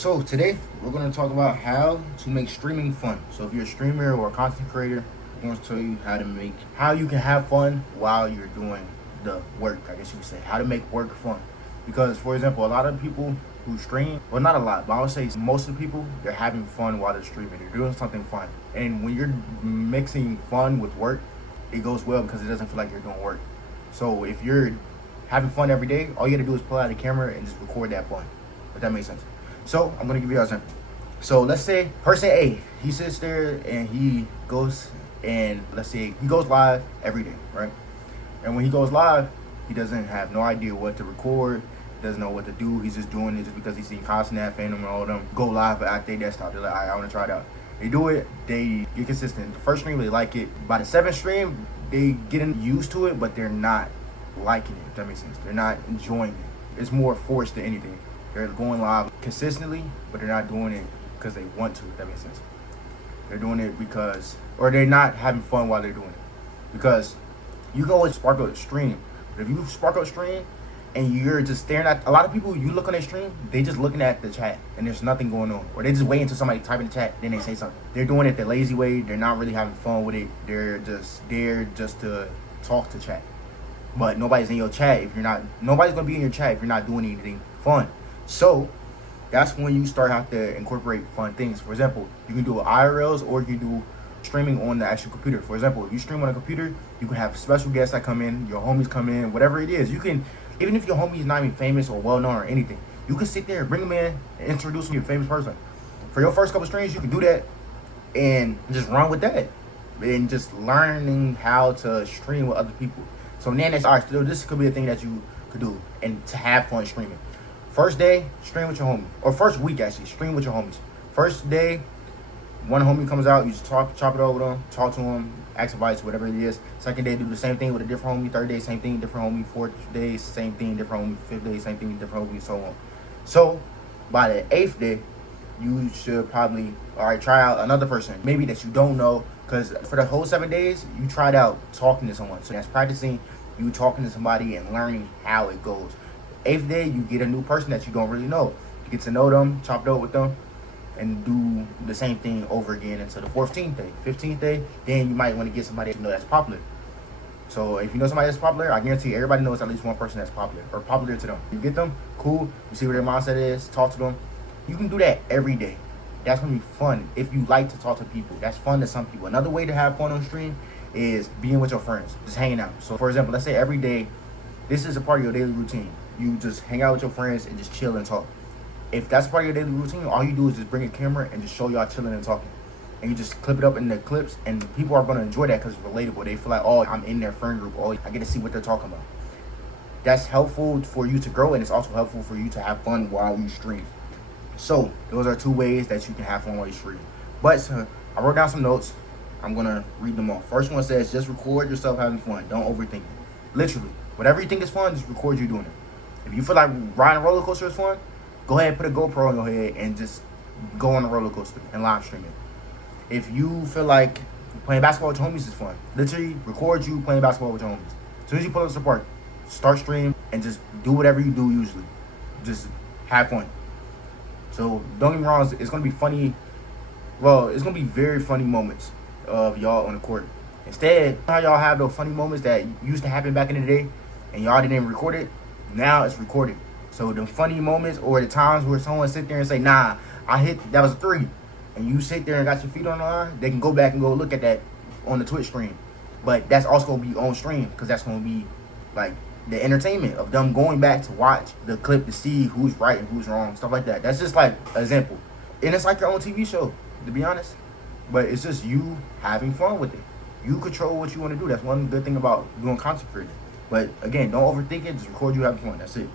So today we're going to talk about how to make streaming fun. So if you're a streamer or a content creator, I'm going to tell you how you can have fun while you're doing the work. I guess you could say how to make work fun. Because for example, a lot of people who stream, well, not a lot, but I would say most of the people, they're having fun while they're streaming. They're doing something fun, and when you're mixing fun with work, it goes well because it doesn't feel like you're doing work. So if you're having fun every day, all you gotta do is pull out the camera and just record that fun. If that makes sense. So I'm gonna give you an example. So let's say person A, he sits there and he goes and let's say he goes live every day, right? And when he goes live, he doesn't have no idea what to record, doesn't know what to do. He's just doing it just because he's seen Constant, Phantom, and all of them go live at their desktop. They're like, all right, I want to try it out. They do it, they get consistent. The first stream, they like it. By the seventh stream, they getting used to it, but they're not liking it, if that makes sense. They're not enjoying it. It's more forced than anything. They're going live consistently, but they're not doing it because they want to, if that makes sense. They're doing it because, or they're not having fun while they're doing it. Because you can always spark up a stream. But if you spark up a stream and you're just staring at, a lot of people, you look on their stream, they just looking at the chat and there's nothing going on. Or they just wait until somebody type in the chat, then they say something. They're doing it the lazy way. They're not really having fun with it. They're just there just to talk to chat. But nobody's in your chat if you're not, nobody's going to be in your chat if you're not doing anything fun. So that's when you start have to incorporate fun things. For example, you can do IRLs or you can do streaming on the actual computer. For example, if you stream on a computer, you can have special guests that come in, your homies come in, whatever it is. You can, even if your homie is not even famous or well known or anything, you can sit there and bring them in and introduce them to your famous person. For your first couple streams, you can do that and just run with that and just learning how to stream with other people. So then that's all right. So this could be a thing that you could do and to have fun streaming. First day, stream with your homie. Or first week, actually, stream with your homies. First day, one homie comes out, you just chop it over with them, talk to him, ask advice, whatever it is. Second day, do the same thing with a different homie. Third day, same thing, different homie. Fourth day, same thing, different homie. Fifth day, same thing, different homie, so on. So, by the eighth day, you should probably, all right, try out another person, maybe that you don't know, because for the whole 7 days, you tried out talking to someone. So that's practicing you talking to somebody and learning how it goes. Eighth day, you get a new person that you don't really know. You get to know them, chop it up with them, and do the same thing over again until the 14th day. 15th day, then you might want to get somebody you know that's popular. So if you know somebody that's popular, I guarantee everybody knows at least one person that's popular or popular to them. You get them, cool. You see what their mindset is, talk to them. You can do that every day. That's gonna be fun if you like to talk to people. That's fun to some people. Another way to have fun on stream is being with your friends, just hanging out. So for example, let's say every day, this is a part of your daily routine. You just hang out with your friends and just chill and talk. If that's part of your daily routine, all you do is just bring a camera and just show y'all chilling and talking. And you just clip it up in the clips, and people are going to enjoy that because it's relatable. They feel like, oh, I'm in their friend group. Oh, I get to see what they're talking about. That's helpful for you to grow, and it's also helpful for you to have fun while you stream. So those are two ways that you can have fun while you stream. But I wrote down some notes. I'm going to read them all. First one says, just record yourself having fun. Don't overthink it. Literally, whatever you think is fun, just record you doing it. If you feel like riding a roller coaster is fun, go ahead and put a GoPro on your head and just go on a roller coaster and live stream it. If you feel like playing basketball with your homies is fun, literally record you playing basketball with your homies. As soon as you pull up to the park, start stream and just do whatever you do usually. Just have fun. So don't get me wrong, it's going to be funny. Well, it's going to be very funny moments of y'all on the court. Instead, how y'all have those funny moments that used to happen back in the day and y'all didn't record it, now it's recorded. So the funny moments or the times where someone sit there and say, nah, that was a three, and you sit there and got your feet on the line, they can go back and go look at that on the Twitch stream. But that's also going to be on stream because that's going to be like the entertainment of them going back to watch the clip to see who's right and who's wrong, stuff like that. That's just like an example. And it's like your own TV show, to be honest. But it's just you having fun with it. You control what you want to do. That's one good thing about doing content creating. But again, don't overthink it. Just record you having fun. That's it.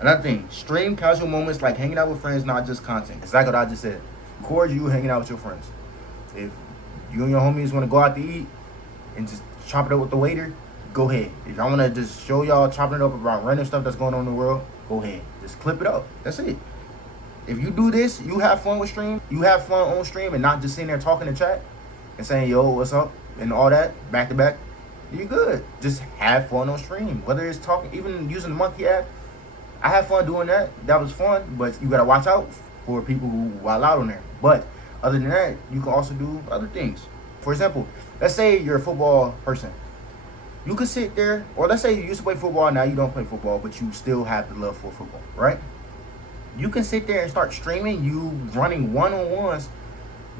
Another thing, stream casual moments like hanging out with friends, not just content. It's like what I just said. Record you hanging out with your friends. If you and your homies want to go out to eat and just chop it up with the waiter, go ahead. If y'all want to just show y'all chopping it up about random stuff that's going on in the world, go ahead. Just clip it up. That's it. If you do this, you have fun with stream. You have fun on stream and not just sitting there talking in chat and saying, yo, what's up? And all that, back to back. You're good. Just have fun on stream. Whether it's talking, even using the monkey app. I had fun doing that. That was fun. But you got to watch out for people who wild out on there. But other than that, you can also do other things. For example, let's say you're a football person. You could sit there, or let's say you used to play football, now you don't play football, but you still have the love for football, right? You can sit there and start streaming you running one-on-ones,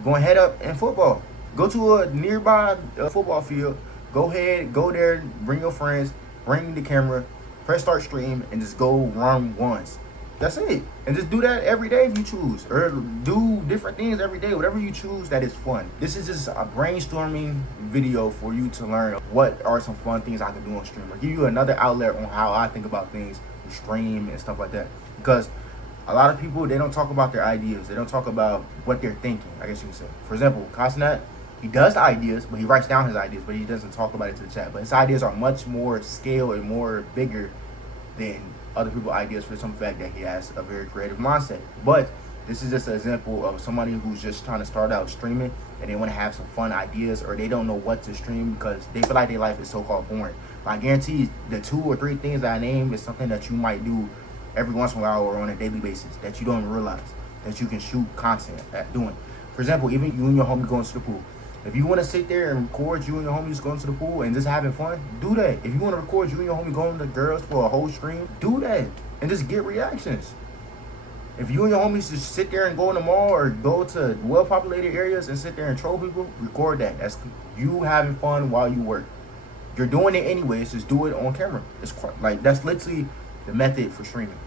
going head up in football. Go to a nearby football field. Go ahead, go there, bring your friends, bring the camera, press start stream, and just go run once. That's it. And just do that every day if you choose. Or do different things every day. Whatever you choose that is fun. This is just a brainstorming video for you to learn what are some fun things I can do on stream. Or give you another outlet on how I think about things, stream and stuff like that. Because a lot of people, they don't talk about their ideas. They don't talk about what they're thinking, I guess you could say. For example, Cosnat, he does the ideas, but he writes down his ideas, but he doesn't talk about it to the chat. But his ideas are much more scale and more bigger than other people's ideas for some fact that he has a very creative mindset. But this is just an example of somebody who's just trying to start out streaming and they want to have some fun ideas, or they don't know what to stream because they feel like their life is so-called boring. But I guarantee the 2 or 3 things that I named is something that you might do every once in a while or on a daily basis that you don't even realize that you can shoot content at doing. For example, even you and your homie going to the pool. If you want to sit there and record you and your homies going to the pool and just having fun, do that. If you want to record you and your homie going to girls for a whole stream, do that and just get reactions. If you and your homies just sit there and go in the mall or go to well-populated areas and sit there and troll people, record that. That's you having fun while you work. You're doing it anyways, just do it on camera. It's like that's literally the method for streaming.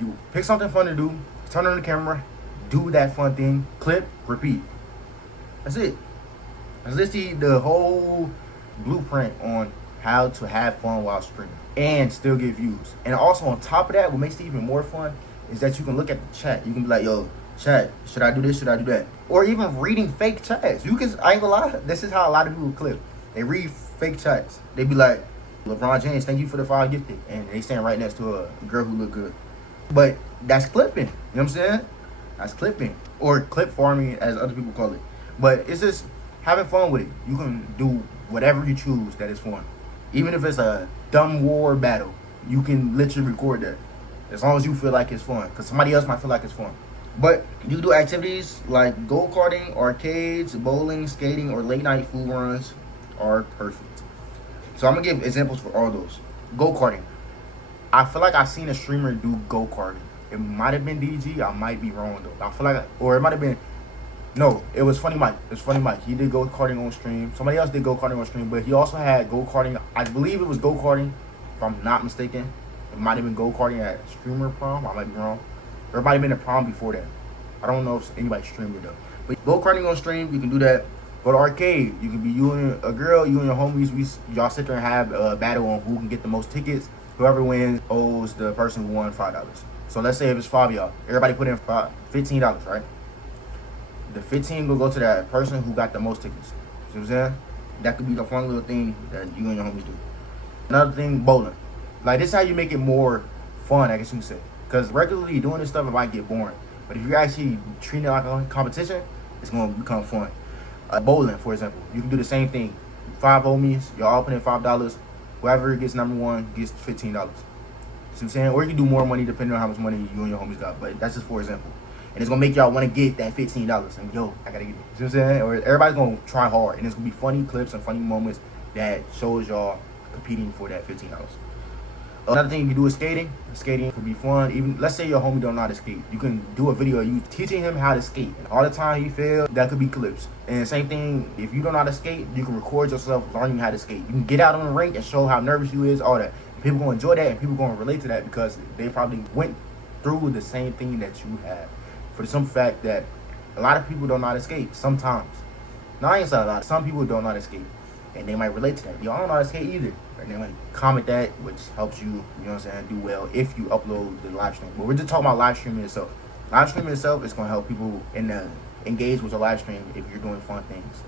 You pick something fun to do, turn on the camera, do that fun thing, clip, repeat. That's it. That's literally the whole blueprint on how to have fun while streaming and still get views. And also on top of that, what makes it even more fun is that you can look at the chat. You can be like, yo, chat, should I do this? Should I do that? Or even reading fake chats. You can, I ain't gonna lie, this is how a lot of people clip. They read fake chats. They be like, LeBron James, thank you for the 5 gifted. And they stand right next to a girl who look good. But that's clipping. You know what I'm saying? That's clipping. Or clip farming, as other people call it. But it's just having fun with it. You can do whatever you choose that is fun. Even if it's a dumb war battle, you can literally record that. As long as you feel like it's fun. Because somebody else might feel like it's fun. But you do activities like go-karting, arcades, bowling, skating, or late-night food runs are perfect. So I'm going to give examples for all those. Go-karting. I feel like I've seen a streamer do go-karting. It might have been DG. I might be wrong, though. I feel like, or it might have been... No, it was Funny Mike. It was Funny Mike. He did go-karting on stream. Somebody else did go-karting on stream, but he also had go-karting. I believe it was go-karting, if I'm not mistaken. It might have been go-karting at Streamer Prom. I might be wrong. Or it might have been a prom before that. I don't know if anybody streamed it, though. But go-karting on stream, you can do that. Go to arcade. You can be you and a girl, you and your homies. Y'all sit there and have a battle on who can get the most tickets. Whoever wins owes the person who won $5. So let's say if it's 5 of y'all. Everybody put in $15, right? The 15 will go to that person who got the most tickets. See what I'm saying? That could be the fun little thing that you and your homies do. Another thing, bowling. Like, this is how you make it more fun, I guess you can say. Because regularly doing this stuff, it might get boring. But if you're actually treating it like a competition, it's going to become fun. Bowling, for example. You can do the same thing. 5 homies, y'all all put in $5. Whoever gets number 1 gets $15. See what I'm saying? Or you can do more money depending on how much money you and your homies got. But that's just for example. And it's going to make y'all want to get that $15. And yo, I got to get it. See what I'm saying? Or everybody's going to try hard. And it's going to be funny clips and funny moments that shows y'all competing for that $15. Another thing you can do is skating. Skating could be fun. Even let's say your homie don't know how to skate. You can do a video of you teaching him how to skate. And all the time he fails, that could be clips. And same thing, if you don't know how to skate, you can record yourself learning how to skate. You can get out on the rink and show how nervous you is, all that. And people going to enjoy that and people going to relate to that because they probably went through the same thing that you have. For the simple fact that a lot of people don't know how to skate sometimes. Now, I ain't saying a lot. Some people don't know how to skate. And they might relate to that. Y'all don't know how to skate either. And they might comment that, which helps you, you know what I'm saying, do well if you upload the live stream. But we're just talking about live streaming itself. Live streaming itself is going to help people engage with your live stream if you're doing fun things.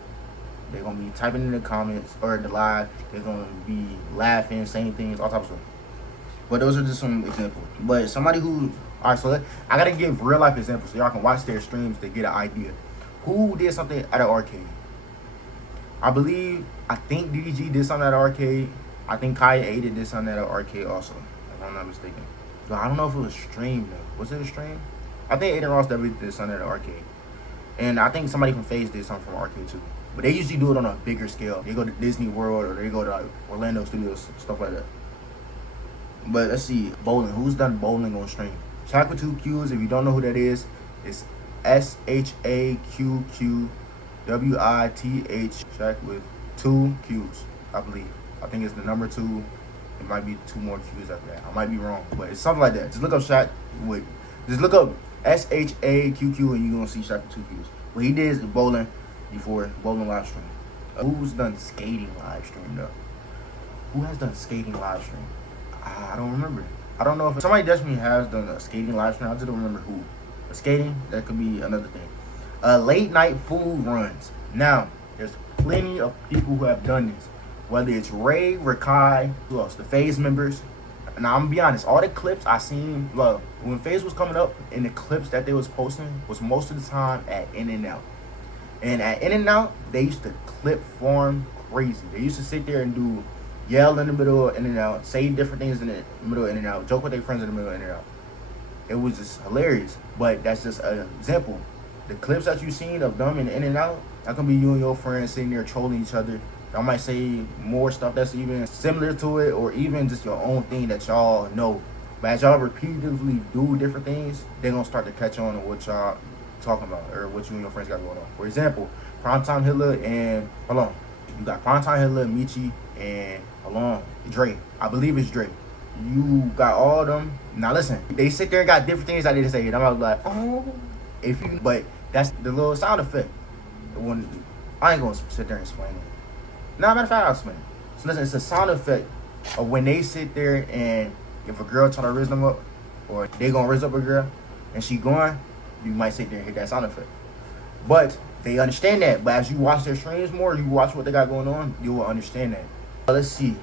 They're going to be typing in the comments or the live. They're going to be laughing, saying things, all types of stuff. But those are just some examples. But somebody who... All right, so I got to give real life examples so y'all can watch their streams to get an idea. Who did something at an arcade? I think DDG did something at an arcade. I think Kaya Ada did something at an arcade also, if I'm not mistaken. But I don't know if it was streamed though. Was it a stream? I think Aiden Ross definitely did something at the arcade. And I think somebody from FaZe did something from arcade too. But they usually do it on a bigger scale. They go to Disney World or they go to like Orlando Studios, stuff like that. But let's see, bowling. Who's done bowling on stream? Shaq with 2 Q's. If you don't know who that is, it's SHAQQWITH. Shaq with 2 Q's, I believe. I think it's the number 2. It might be 2 more Q's after that. I might be wrong, but it's something like that. Just look up Shaq with. Just look up SHAQQ and you're gonna see Shaq with 2 Q's. What he did is the bowling before bowling live stream. Who's done skating live stream though? Who has done skating live stream? I don't remember. I don't know if somebody definitely has done a skating live stream. I just don't remember who. But skating, that could be another thing. Late night food runs. Now, there's plenty of people who have done this. Whether it's Ray, Rakai, who else? The FaZe members. Now, I'm gonna be honest. All the clips I seen, when FaZe was coming up, and the clips that they was posting was most of the time at In-N-Out. And at In-N-Out, they used to clip farm crazy. They used to sit there and do yell in the middle of In-N-Out, say different things in the middle of In-N-Out, joke with their friends in the middle of In-N-Out. It was just hilarious. But that's just an example. The clips that you seen of them in In-N-Out, that can be you and your friends sitting there trolling each other. Y'all might say more stuff that's even similar to it, or even just your own thing that y'all know. But as y'all repeatedly do different things, they're gonna start to catch on to what y'all talking about, or what you and your friends got going on. For example, Primetime Hitler and you got Primetime Hitler, Michi, and Dre. I believe it's Dre. You got all of them. Now listen, they sit there and got different things that they say. And I'm like, but that's the little sound effect. When I ain't gonna sit there and explain it. Matter of fact, I'll explain it. So listen, it's a sound effect of when they sit there and if a girl try to raise them up, or they gonna raise up a girl, and she going, you might sit there and hear that sound effect. But they understand that. But as you watch their streams more, you watch what they got going on, you will understand that. Let's see.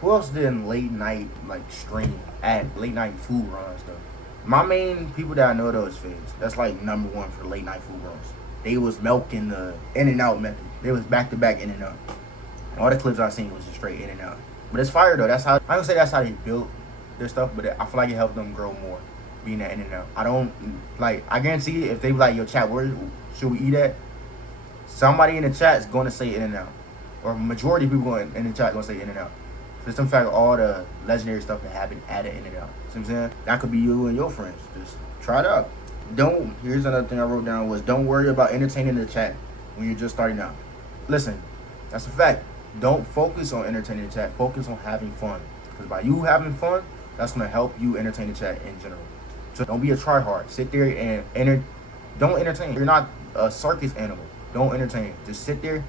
Who else did late night stream at late night food runs though? My main people that I know though is FaZe. That's like number 1 for late night food runs. They was milking the In-N-Out method. They was back to back In-N-Out. All the clips I seen was just straight In-N-Out. But it's fire though. That's how I don't say that's how they built their stuff, but I feel like it helped them grow more being at In-N-Out. I guarantee if they be like, yo chat, where should we eat at? Somebody in the chat is gonna say In-N-Out. Or majority of people in the chat gonna say In-N-Out. Just in fact, all the legendary stuff that happened at an In-N-Out. See what I'm saying? That could be you and your friends. Just try it out. Here's another thing I wrote down was don't worry about entertaining the chat when you're just starting out. Listen, that's a fact. Don't focus on entertaining the chat. Focus on having fun. Because by you having fun, that's going to help you entertain the chat in general. So don't be a tryhard. Sit there and don't entertain. You're not a circus animal. Don't entertain. Just sit there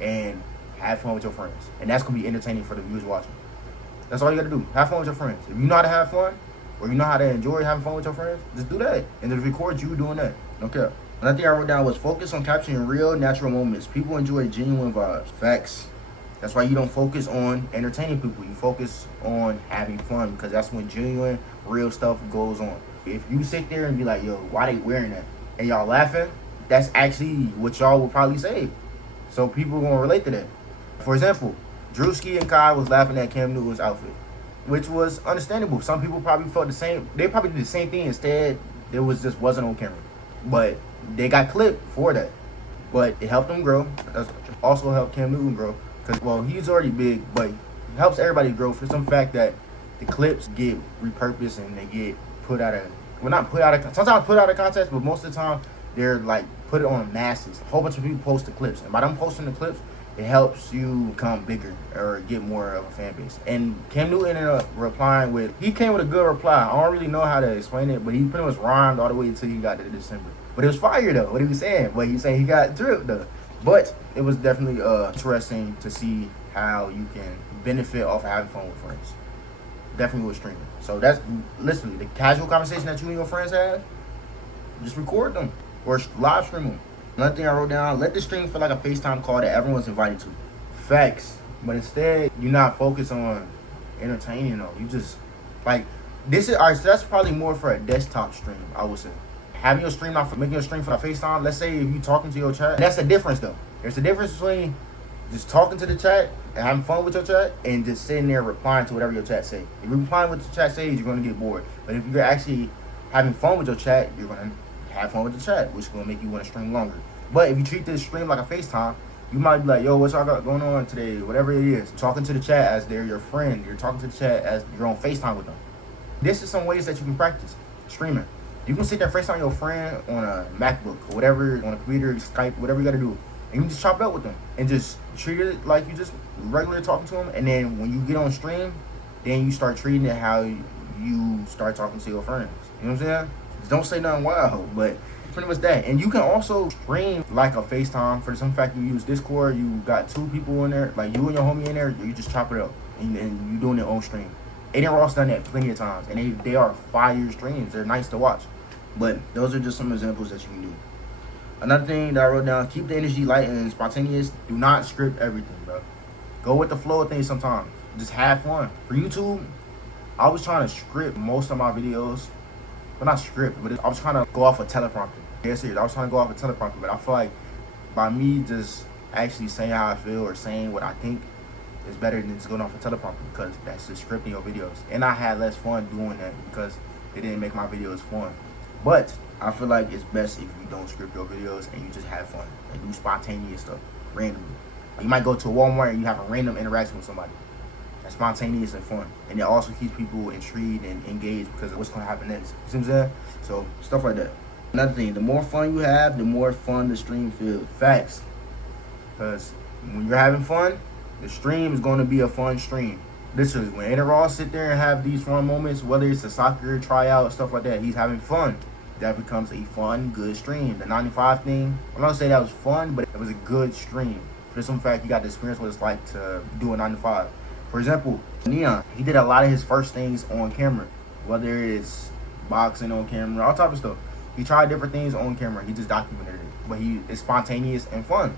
and have fun with your friends. And that's going to be entertaining for the viewers watching. That's all you got to do. Have fun with your friends. If you know how to have fun, or you know how to enjoy having fun with your friends, just do that. And just record you doing that. Okay. Another thing I wrote down was focus on capturing real, natural moments. People enjoy genuine vibes. Facts. That's why you don't focus on entertaining people. You focus on having fun, because that's when genuine, real stuff goes on. If you sit there and be like, yo, why they wearing that? And y'all laughing, that's actually what y'all will probably say. So people are going to relate to that. For example, Drewski and Kai was laughing at Cam Newton's outfit, which was understandable. Some people probably felt the same. They probably did the same thing. Instead, it wasn't on camera. But they got clipped for that. But it helped them grow. It also helped Cam Newton grow. Because, he's already big, but it helps everybody grow for some fact that the clips get repurposed and they get sometimes put out of context, but most of the time, they're put it on masses. A whole bunch of people post the clips. And by them posting the clips, it helps you become bigger or get more of a fan base. And Cam Newton ended up replying he came with a good reply. I don't really know how to explain it, but he pretty much rhymed all the way until he got to December. But it was fire though, what he was saying. But he was saying he got dripped though. But it was definitely interesting to see how you can benefit off of having fun with friends. Definitely with streaming. So that's literally the casual conversation that you and your friends have. Just record them or live stream them. Another thing I wrote down, let the stream feel like a FaceTime call that everyone's invited to. Facts. But instead, you're not focused on entertaining them. You just, so that's probably more for a desktop stream, I would say. Having your stream making your stream for a FaceTime, let's say if you talking to your chat, that's the difference though. There's a difference between just talking to the chat and having fun with your chat and just sitting there replying to whatever your chat say. If you're replying with the chat says, you're going to get bored. But if you're actually having fun with your chat, you're gonna have fun with the chat, which is gonna make you want to stream longer. But if you treat this stream like a FaceTime, you might be like, yo, what's y'all got going on today? Whatever it is. Talking to the chat as they're your friend. You're talking to the chat as you're on FaceTime with them. This is some ways that you can practice streaming. You can sit there FaceTime your friend on a MacBook or whatever, on a computer, Skype, whatever you gotta do. And you can just chop it up with them and just treat it like you just regularly talking to them. And then when you get on stream, then you start treating it how you start talking to your friends. You know what I'm saying? Don't say nothing wild, but pretty much that. And you can also stream like a FaceTime. For the simple fact you use Discord, you got 2 people in there, like you and your homie in there, you just chop it up and you doing it on stream. Aiden Ross done that plenty of times, and they are fire streams. They're nice to watch. But those are just some examples that you can do. Another thing that I wrote down, keep the energy light and spontaneous. Do not script everything, bro. Go with the flow of things sometimes. Just have fun. For YouTube, I was trying to script most of my videos. Well, not script, but I was trying to go off a teleprompter. Yeah, serious. I was trying to go off a teleprompter, but I feel like by me just actually saying how I feel or saying what I think is better than just going off a teleprompter, because that's just scripting your videos. And I had less fun doing that because it didn't make my videos fun. But I feel like it's best if you don't script your videos and you just have fun and do spontaneous stuff randomly. You might go to a Walmart and you have a random interaction with somebody. That's spontaneous and fun. And it also keeps people intrigued and engaged because of what's going to happen next. You see what I'm saying? So, stuff like that. Another thing, the more fun you have, the more fun the stream feels. Facts. Because when you're having fun, the stream is going to be a fun stream. Literally, when Aiden Ross sit there and have these fun moments, whether it's a soccer tryout, stuff like that, he's having fun. That becomes a fun, good stream. The 95 thing, I'm not going to say that was fun, but it was a good stream. For some fact, you got to experience what it's like to do a 95. For example, Neon, he did a lot of his first things on camera. Whether it's boxing on camera, all type of stuff. He tried different things on camera. He just documented it. But it's spontaneous and fun.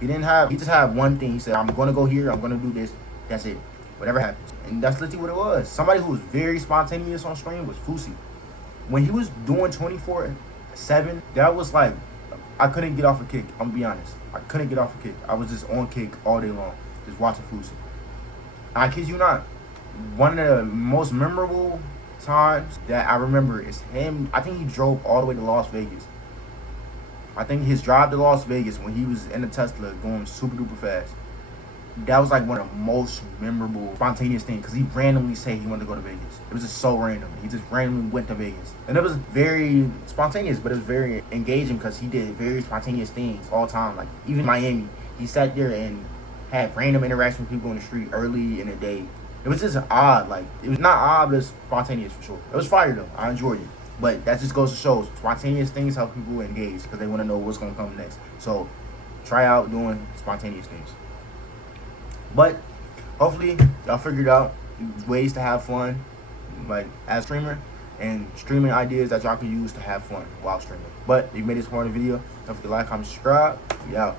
He just had one thing. He said, I'm going to go here. I'm going to do this. That's it. Whatever happens. And that's literally what it was. Somebody who was very spontaneous on stream was Fusi. When he was doing 24/7, that was like, I couldn't get off a kick. I'm going to be honest. I couldn't get off a kick. I was just on kick all day long. Just watching Fusi. I kid you not. One of the most memorable times that I remember is him. I think he drove all the way to Las Vegas. I think his drive to Las Vegas when he was in the Tesla going super duper fast. That was like one of the most memorable, spontaneous things because he randomly said he wanted to go to Vegas. It was just so random. He just randomly went to Vegas. And it was very spontaneous, but it was very engaging because he did very spontaneous things all the time. Like even Miami, he sat there and had random interaction with people in the street early in the day. It was just odd. Like, it was not odd, but it's spontaneous for sure. It was fire though. I enjoyed it. But that just goes to show spontaneous things help people engage because they want to know what's going to come next. So try out doing spontaneous things. But hopefully y'all figured out ways to have fun, like as a streamer, and streaming ideas that y'all can use to have fun while streaming. But if you made this part of the video, don't forget to like, comment, subscribe. We out.